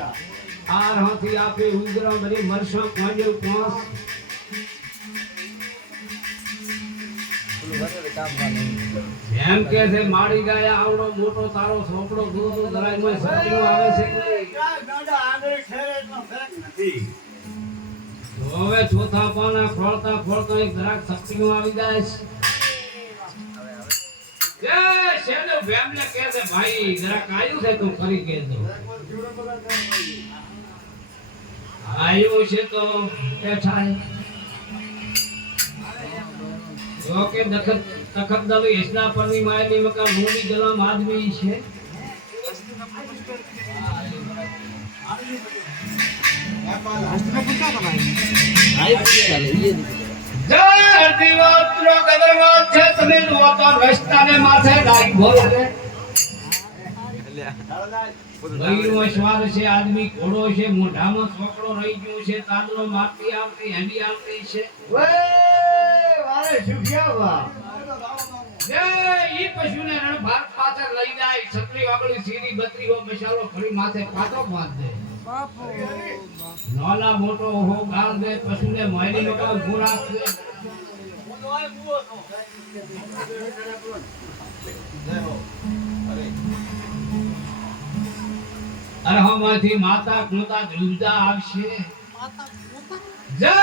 આ હાથી આપે ઉગ્ર બરી મરશો કોંજો કોસ એમ કે છે માડી ગયા આવડો મોટો તારો છોકરો દૂધ ધરાઈમાં સતીનો આવે છે ગાંડા આંધળી ખેરે નો ફેક નથી હવે ચોથા પાના ફળતા એક જરાક શક્તિનો આવી જાય છે એ શેનો વેમને કહે છે ભાઈ જરાક આયુ છે તું કરી કે દો આયુ છે તો એ થાય જો કે તખત દવી હિસના પરની માયની મકા મોડી ગલામ આદમી છે તમે રસ્તાને માથે ડાઈ ભોલે ગઈનો શ્વાર છે આદમી ઘોડો છે મોઢામાં છોકરો રહી ગયો છે તાદલો મારતી આવતી હેડી આવતી છે વારે સુખ્યા વા એ ઈ પશુને રણ ભાર પાછળ લઈ જાય છત્રી વાગળી સીરી બત્રી હો મશાલો ઘડી માથે પાટો બાંધ દે બાપો નાના મોટો હો ગાળ દે પશુને માયની મકા ઉભો રાખે અરહમાંથી માતા કૃતા ધ્રુવતા આવશે જય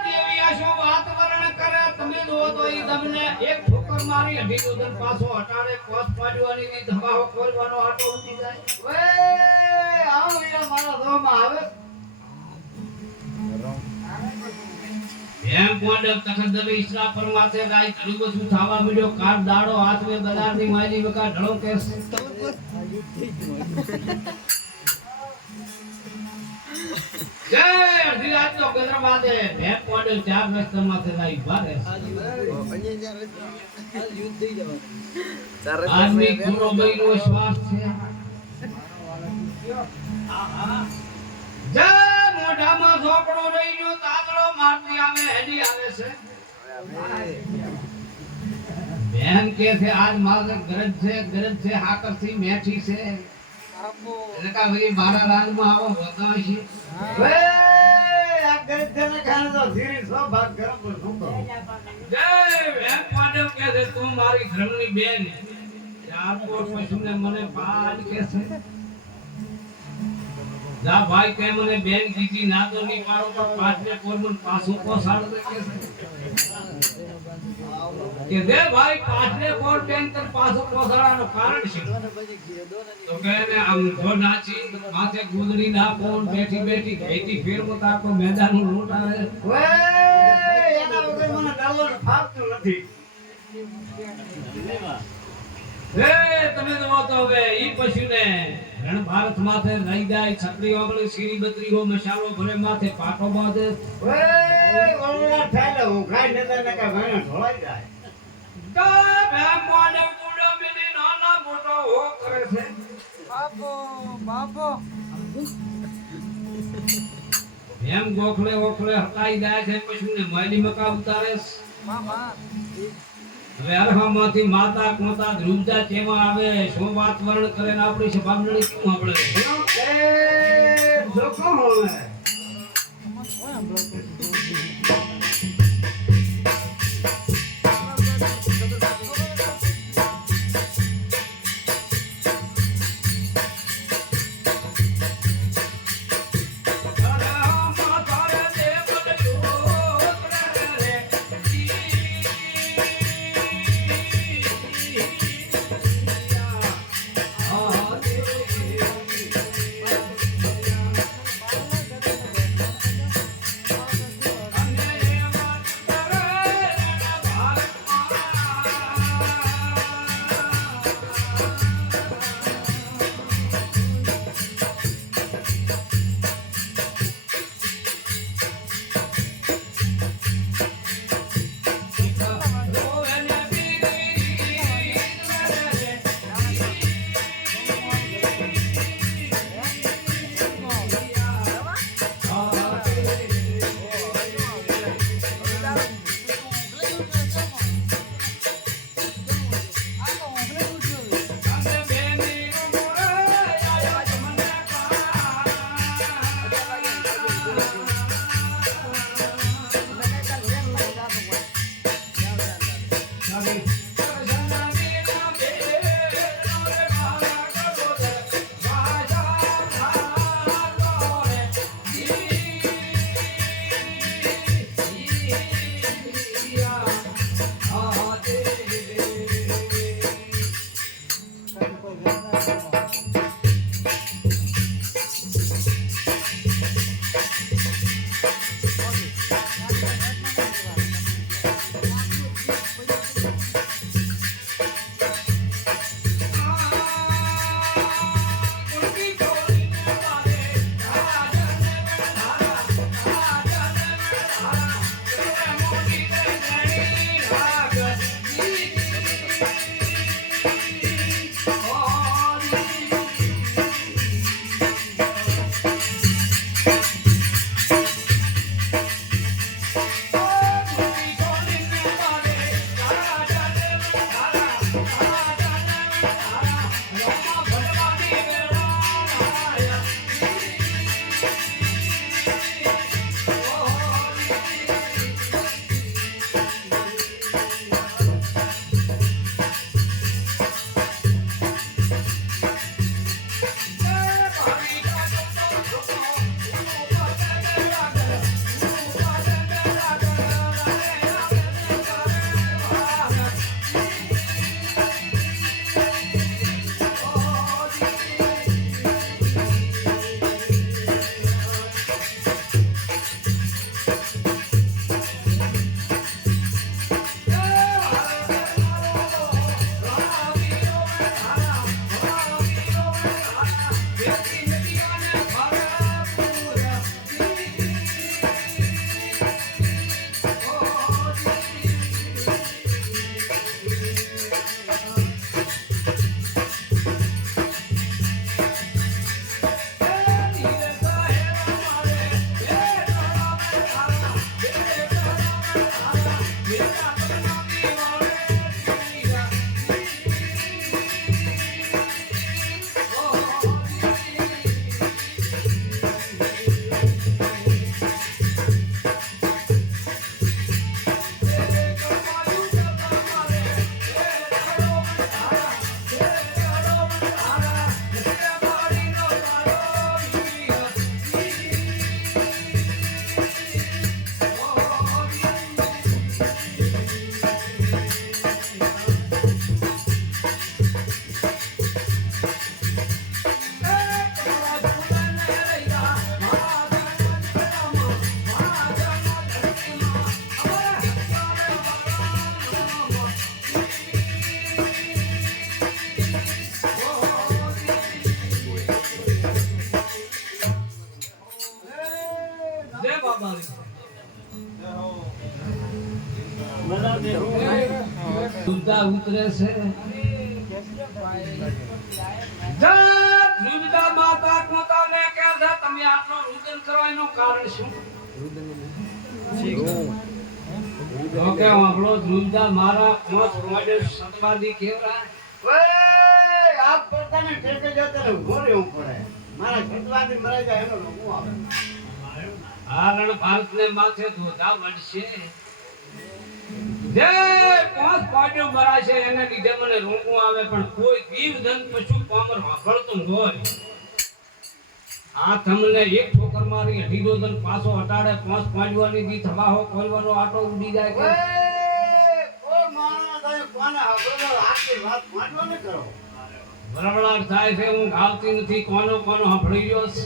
દેવી આશો વાત વર્ણ કરે તમે જો તો ઈ તમને એક ઠોકર મારી અઢી દોદન પાછો હટાડે કોસ પાડવાની ની ધમાવો ખોલવાનો આટો ઉઠી જાય વે આવો વીરા મારા દોમાં આવે એમ કોડક તખત દવે ઈસરા પર માથે ગાય ધરુબ શું થાવા મળ્યો કાટ દાડો હાથવે બજારની માયલી વકા ઢળો કે જય અધિરાજ નો ગદરવાદે ભે કોડે ચાર રસ્તા માથે ગાય ભારે આદમી ગુરો બઈનો શ્વાસ છે જય મોઢામાં ઝોપડો રહી ગયો તાદળો મારતી આવે હેડી આવે છે બેન કે છે આજ મારે ગરજ છે હાકરથી મેઠી છે આપો એટલે કા ભાઈ મારા રાજમાં આવો બતાવશી વે આ ગરજને ખાને તો ધીરી સો ભાગ ગરમ પર સુકો જય બેન પાડવ કે છે તું મારી ધર્મની બેન આપો પશુને મને પાડ કે છે જા ભાઈ કે મને બેન કીધી ના તો ની પાડો પર પાટને કોરમન પાછો પોસાડ દે કે દે ભાઈ પાટને કોર બેન તર પાછો પોસાડવાનો કારણ છે તો કે ને આમ જો નાચી માથે ગુદડી ના કોણ બેઠી ખેતી ફેરવો તાકો મેદાન નું લૂંટ આવે વે એના વગર મને ડાલોર ફાવતું નથી એ તમે જો તો હવે ઈ પશુને રણ ભારત માથે રહી જાય છત્રી ઓગળી સીરી બત્રી હો મશાલો ભરે માથે પાટો બાંધે વે ઓલા ઠાલે હું ખાઈ નતા ને કા ભાઈ ઢોળાઈ જાય કા બે મોડે કુડો બિની નાના મોટો હો કરે છે બાપો એમ ગોખલે હટાઈ જાય છે પશુને માયલી મકા ઉતારે હવે અરહામાંથી માતા કોતા ધ્રુવજા ચેમાં આવે શું વાત વર્ણ કરે ને આપણી સભા મંડળી કેમ આપણે એ જો કોણ હોય દુર્ગા ઉતરે છે દુર્ગા માતા પોતાને કહે છે તમે આટલો રુદન કરો એનું કારણ શું? ઓકે આપણો દુર્ગા મારા પાંચ મોડે સતવાદી કેવડા ઓય આપ પોતાને ઠેકે જતો ને ઉભો રહેવું પડે. મારા સતવાદી મરાઈ જાય એનો રોગું આવે. હારણ ભારતને માથે ધોધા વળશે જે પાંચ પાડ્યો મરાશે એને લીધે મને રોગું આવે પણ કોઈ જીવ જંત પશુ પામર વાપરતું હોય આ તમને એક ઠોકર મારી અઢીડો જન પાછો હટાડે પાંચ પાડવાની દી થવાહો ખોલવાનો આટો ઉડી જાય કે ઓય કોઈ માણસ થાય કોને હબળો આખી વાત માંડવા ન કરો. બરાબર થાય છે હું ગાવતી નથી કોનો સાંભળી ગયો છે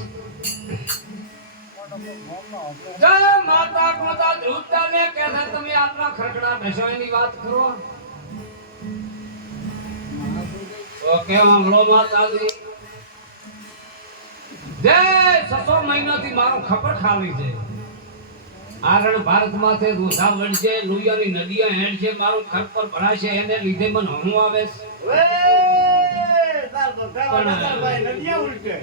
જય માતા પોતા ધ્રુવતાને કહે છે તમે આટલા ખરખડા બેસવાની વાત કરો તો કે સાંભળો માતાજી જે 600 મહિનાથી મારો ખપર ખાલી છે આરણ ભારતમાંથી રોધા વળશે લોહિયાની નદીઓ હેડશે મારું ખર પર ભરાશે એને લીધે મને હમું આવે છે ઓય તાર તો ગાવા ભાઈ નદીયા ઉલટે.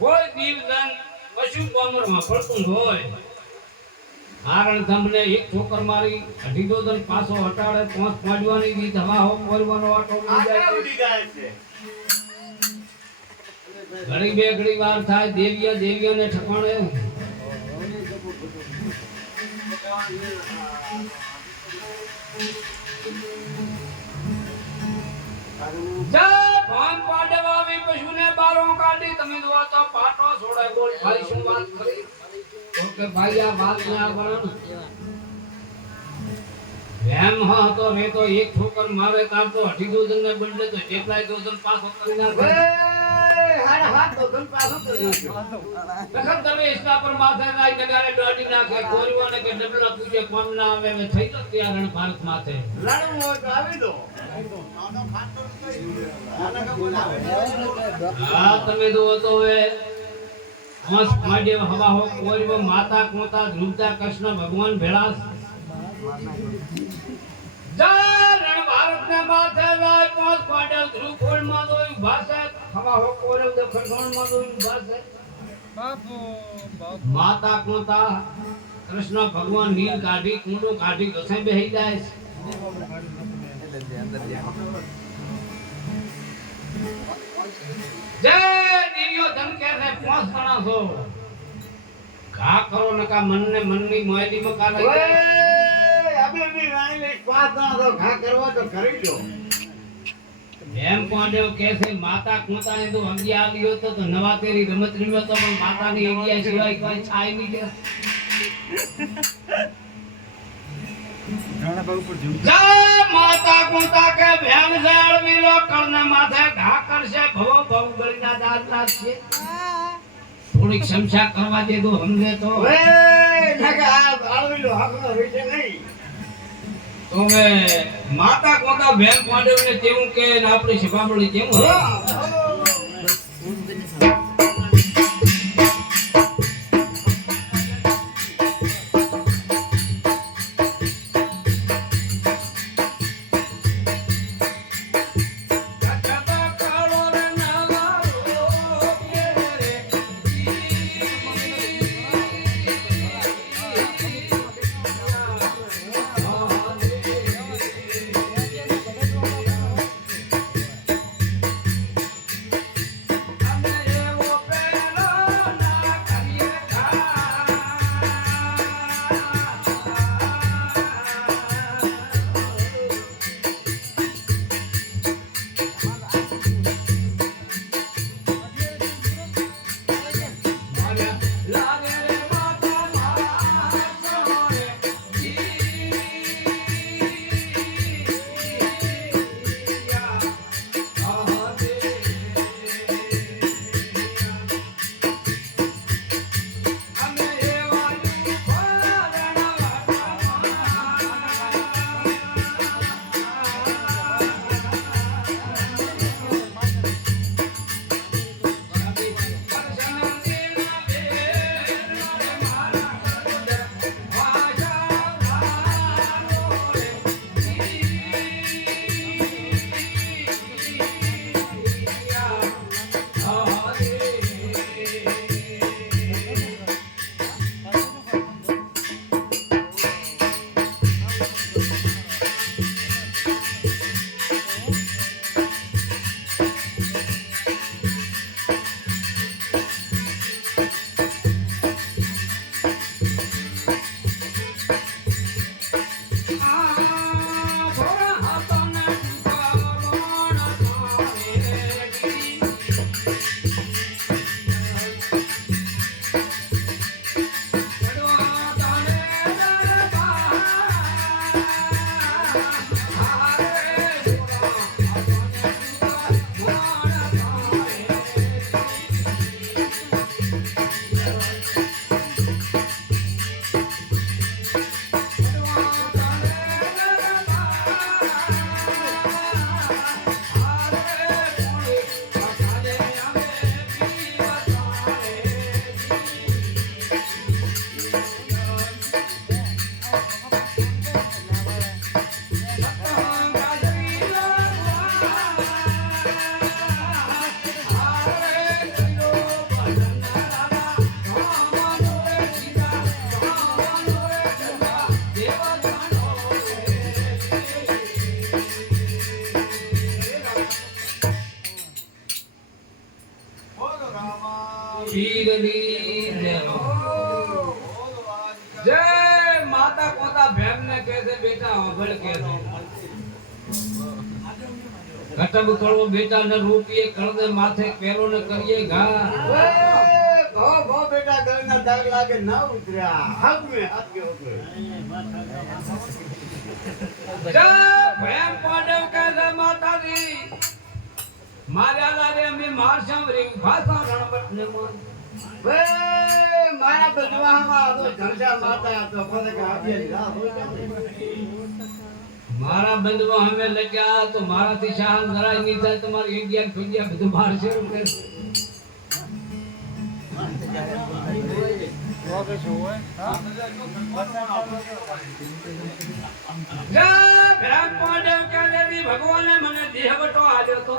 કોઈ જીવજન પશુ પામર વાપરતું હોય આરણ તમને એક ઠોકર મારી અઢીડો જન પાછો હટાડે પાંચ પાડવાની દી ધવાહો ખોલવાનો આટો ઉડી જાય આગળ છે. ઉડી જાય છે. ઘણી બે ઘડી વાર થાય દેવીઓને ઠકાણે જય ભાન પાંડવ આવી પશુને બારો કાઢી તમે જો તો પાટો છોડે બોલ ભાઈ શું વાત કરી તો કે ભાઈ આ વાત ના બણ એમ હા તો રે તો એક ઠોકર મારે તાર તો 8,000 ને બદલે તો જેટલાય 2,000 પાછો કરી નાખે હાડા હાથ તો ગન પાછો કરી નાખ્યો લખન તમે ઇસના પર માથે નાઈ નગારે દોડી નાખે કોરવાને કે ડબલા પૂજે કોમ ના આવે મે થઈ તો ત્યાં રણ ભારત માથે લડવું હોય તો આવી દો નાનો ફાટો નાના કા બોલાવે હા તમે જો તો હવે હંસ માડે હવા હો કોરવ માતા કોતા ધ્રુવતા કૃષ્ણ ભગવાન ભેળા જય રણ ભારત ને માથે રાય પાંચ પાડલ ધ્રુવ કોળ માં દોઈ ભાષે હવા હો કોરવ દખણ કોણ માં દોઈ ભાષે બાપુ માતા કોતા કૃષ્ણ ભગવાન નીલ કાઢી કુંડો કાઢી ઘસે બેહી જાય જય નિર્યોધન કે છે પાંચ ગણા છો ઘા કરો નકા મનને મનની મોયલી માં કા લઈ ઓય અબે બી રાણી લે પાસ ના તો ઘા કરવા તો કરી લો એમ પાંડવ કે છે માતા કુંતા ને તો હંગી આવ્યો તો નવા તેરી રમત રમ્યો તો પણ માતાની એગિયા સિવાય કોઈ છાય નહીં કે જય માતા કુંતા કે ભેમ સાળ મિલો કરને માથે ઘા કરશે ભવો ભવ ગળીના દાંત નાખશે થોડીક સમસ્યા કરવા દે તો સમજે તો ઓય નકા આ આળવીલો હકનો વિશે નહીં તો મે માતા કોતા ભેમ પાંડવ ને તેવું કે ને આપણી સભામણી તેવું હે જય માતા કોતા ભેમ ને કહે છે બેટા હોબળ કહે છે કટબ કળવો બેટા ને રૂપિયે કળદે માથે પેલો ને કરીએ ઘા ભો બેટા ગળના દાગ લાગે ના ઉતર્યા હાથ મે હાથ કે ઉતરે જય ભેમ પાંડવ કે જય માતાજી માર્યા લાગે મે મારશમ રે ભાષા રણવટ ને મન વે મારા બજવામાં તો જલસા માતા તો ફરક આપી જા હોય મારા બંધવા અમે લગ્યા તો મારાથી શાન ધરાય નહીં થાય તમારી ઇન્ડિયન ફિન્ડિયા બધું મારશે કે જય ભેમ પાંડવ કે દેવી ભગવાને મને દેહવટો આલ્યો તો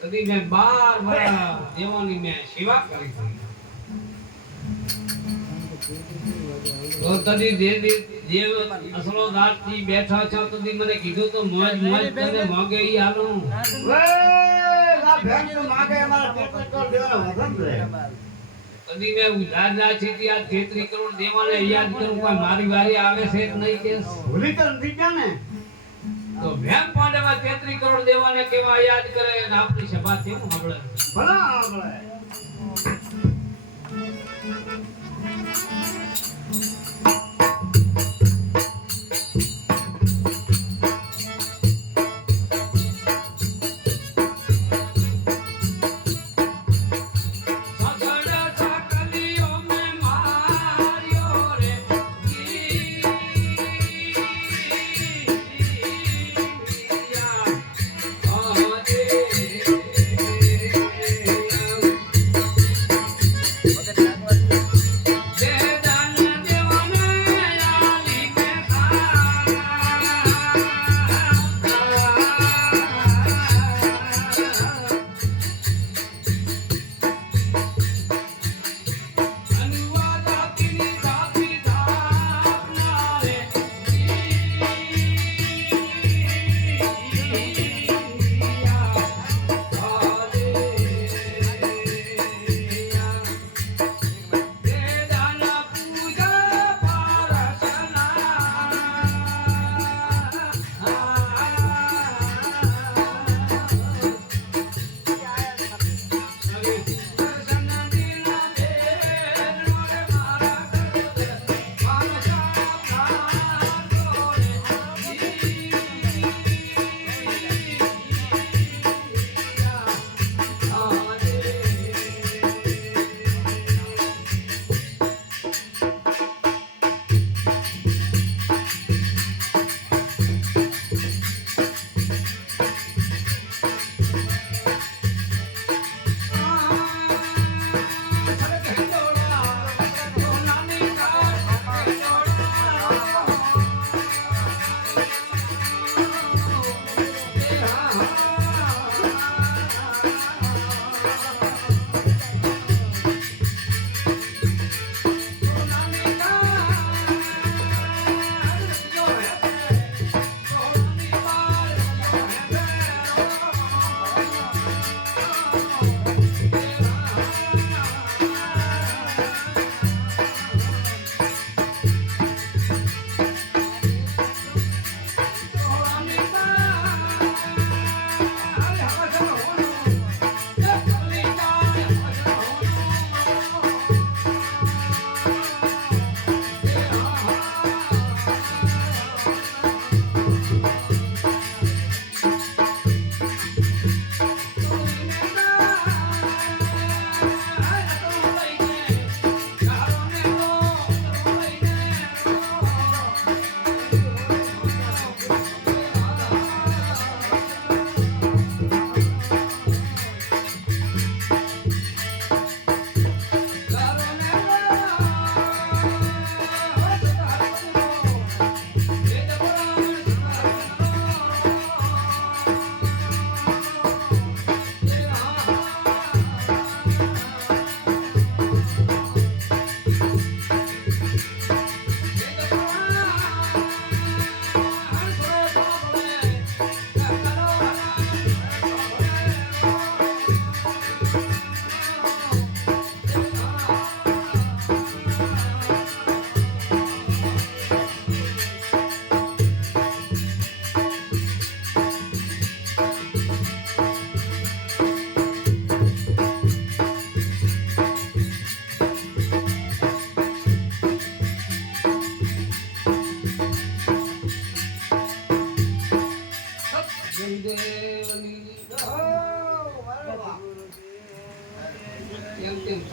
કદી મેં 12 વર્ષ દેવાની મેં સેવા કરી તો તદી દેવ અસલો દાસથી બેઠા છો તદી મને કીધું તો મોજ મોજ તને મોગે ઈ આલું વે આ ભેંસ તો માગે અમારા પેટ પર દેવાનો વજન રે કદી મેં ઉધાર છે આ 33 કરોડ દેવાને યાદ કરું કોઈ મારી વારી આવે છે કે નહીં કે ભૂલી તો નથી ગયા ને તો ભેમ પાંડવા 33 કરોડ દેવાને કેવા યાદ કરે અને આપણી સભા કેમ સાંભળે ભલા આપણે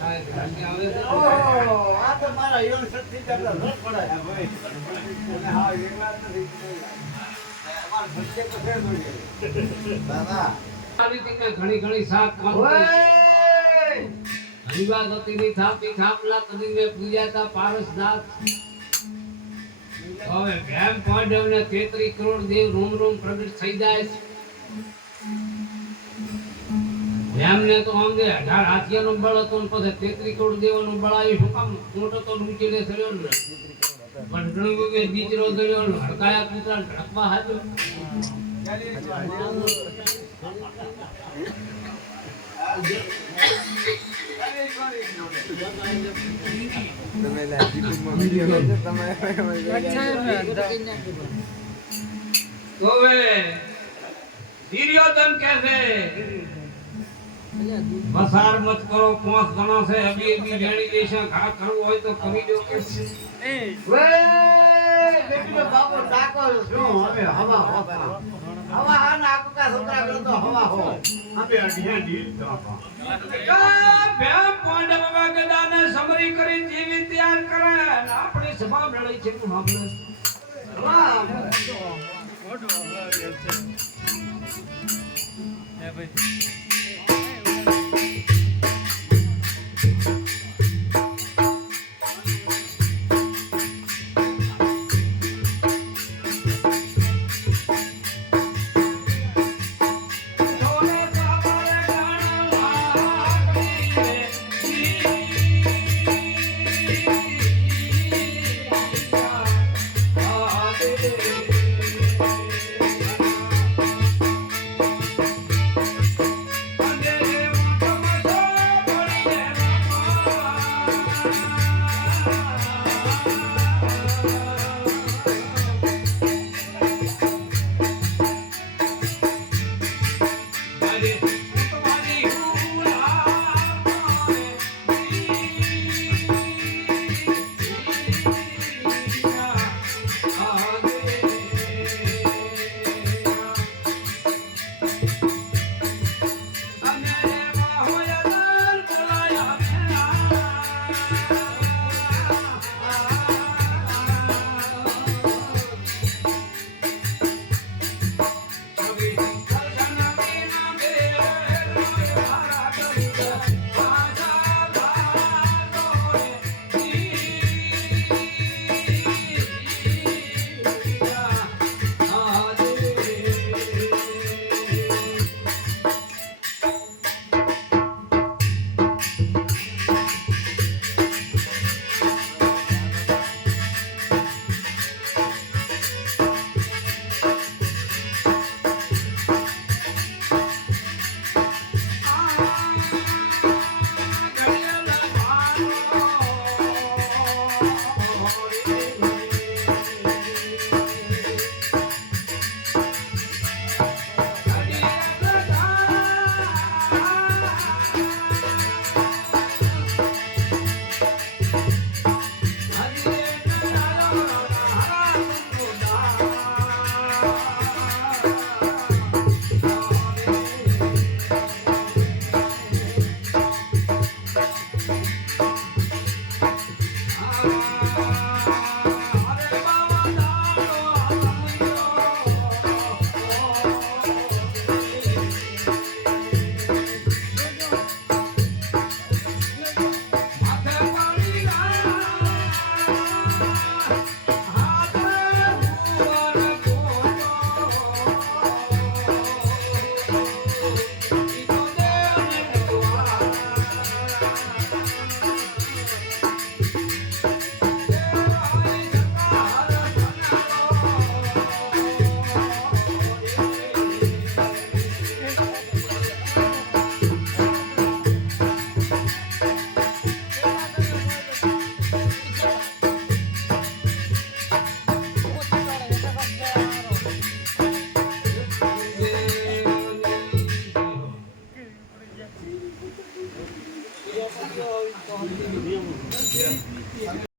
ઓહો, આ તો મારા યોન શક્તિ જેટલા રસ પડે છે ભાઈ. અને હા, એકલા જ નથી. અમારા ભક્તે તો છે જોઈએ. દાદા. ઘણી ઘણી શાક ઓય! હરિવા ગતિની થાપી થાપલા કરીને પૂજાતા પારસદાસ હવે ભેમ પાંડવને 33 કરોડ દેવ રોમ રોમ પ્રગટ થઈ જાય છે. ભેમને તો આમ દે 18 હાથીયાનો બળ હતો ને પછી 33 કરોડ દેવોનું બળ આવ્યું. શું કામ મોટો તો ઊંચીને સર્યો ને પણ ઘણું કે દીકરો દર્યો ને હડકાયા કૂતરા ઢળકવા હાજો. તો હવે દુર્યોધન કહે છે વસાર મત કરો, 5 જણા છે અબી અબી વેણી દેશે, ઘા કરવું હોય તો કરી દો કે ઓય! બેટીનો બાપો ટાકો શું હવે હવા હોતા. હવા હા ના આકુકા છોકરા કરો તો હવા હો. અમે અઢિયા ડીલ બાપા. ભેમ પાંડવ હવે ગદાને સમરી કરી જીવી તૈયાર કરે અને આપણી સભા મેળવી છે તું સાંભળે હવા.